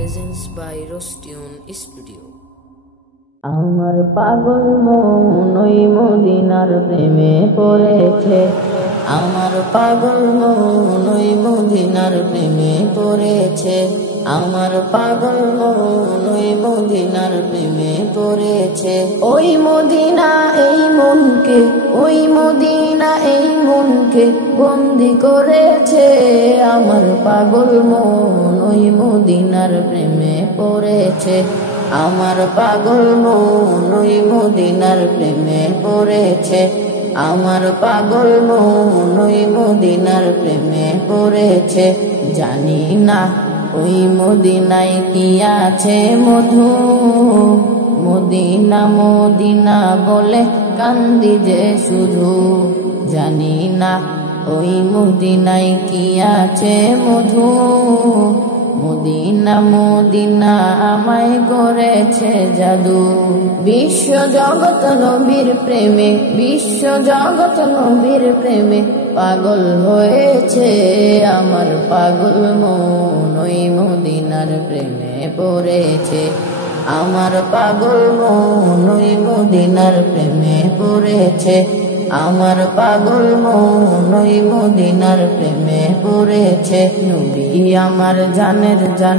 presents by Rostune Studio. আমার পাগল মন ওই মদিনার প্রেমে পড়েছে। আমার পাগল মন ওই মদিনার প্রেমে পড়েছে। আমার পাগল মন ওই মদিনার প্রেমে পড়েছে। ওই মদিনা এই মনকে, ওই মদিনা এই মনকে বন্দি করেছে। আমার পাগল মন ওই মদিনার প্রেমে পড়েছে। আমার পাগল মন ওই মদিনার প্রেমে পড়েছে। আমার পাগল মন ওই মদিনার প্রেমে পড়েছে। জানি না ওই মদিনায় কি আছে মধু, মদিনা মদিনা বলে কান্দি যে শুধু। জানি না ওই মদিনায় কি আছে মধু, মদিনা মদিনা আমায় করেছে জাদু। বিশ্ব জগৎ নবীর প্রেমে, বিশ্ব জগৎ নবীর প্রেমে পাগল হয়েছে। আমার পাগল মন ওই মদিনার প্রেমে পড়েছে। আমার পাগল মন ওই মদিনার প্রেমে পড়েছে। আমার পাগল মন ওই মদিনার প্রেমে পড়েছে। নবী আমার জানের জান,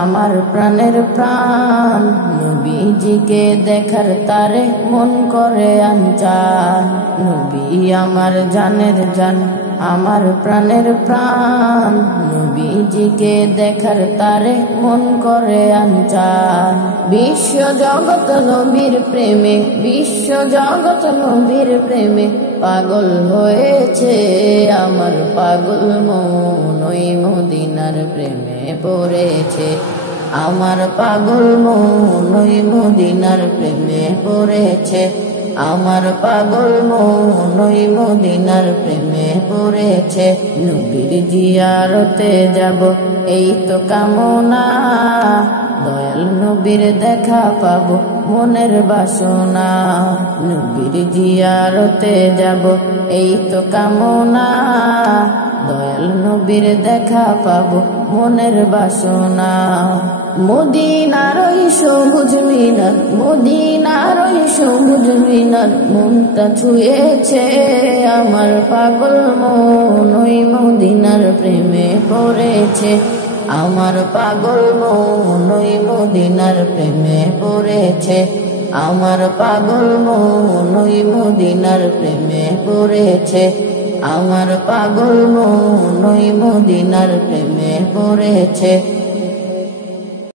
আমার প্রাণের প্রাণ। নবীজিকে দেখার তারে মন করে আনচান। নবী আমার জানের জান, আমার প্রাণের প্রাণ। নবীজিকে দেখার তারে মন করে আনচান। বিশ্ব জগৎ নবীর প্রেমে, বিশ্ব জগৎ নবীর প্রেমে পাগল হয়েছে। আমার পাগল মন ওই মদিনার প্রেমে পড়েছে। আমার পাগল মন ওই মদিনার প্রেমে পড়েছে। আমার পাগল মন ওই মদিনার প্রেমে পড়েছে। নবীর জিয়ারতে যাব এই তো কামনা, দয়াল নবীর দেখা পাবো মনের বাসনা। নবীর জিয়ারতে যাব এই তো কামনা, দয়াল নবীর দেখা পাবো মনের বাসনা। মদিনার ওই সবুজ মিনার, মদিনার ওই সবুজ মিনার মনটা ছুঁয়েছে। আমার পাগল মন ওই মদিনার প্রেমে পড়েছে। আমার পাগল মন ওই মদিনার প্রেমে পড়েছে। আমার পাগল মন ওই মদিনার প্রেমে পড়েছে। আমার পাগল মন ওই মদিনার প্রেমে পড়েছে।